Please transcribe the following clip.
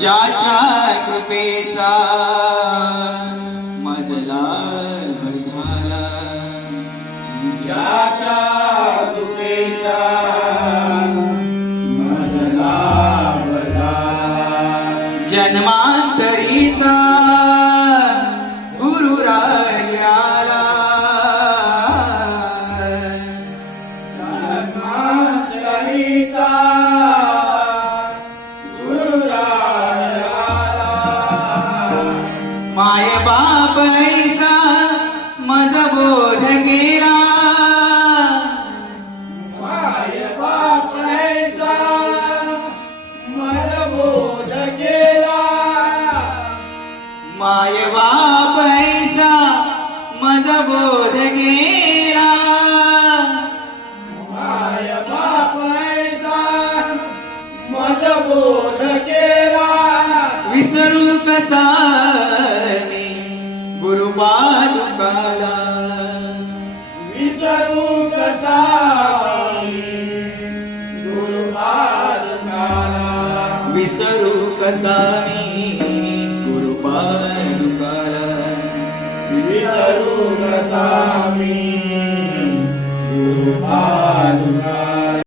ज्याच्या कृपेचा मजला झाला, ज्याच्या कृपेचा मजला झाला, जन्मांतरीचा गुरु रायाला, जन्मांतरीचा माय बाप ऐसा मज बोध गेला, माय बाप ऐसा मज बोध गेला, माय बाप ऐसा मज बोध गेला, माय बाप ऐसा मज बोध गेला, विसरू कसा गुरुपादुकाला, विसरू कसा गुरुपादुकाला, विसरू कसा गुरुपादुकाला, विसरू कसा गुरुपादुकाला.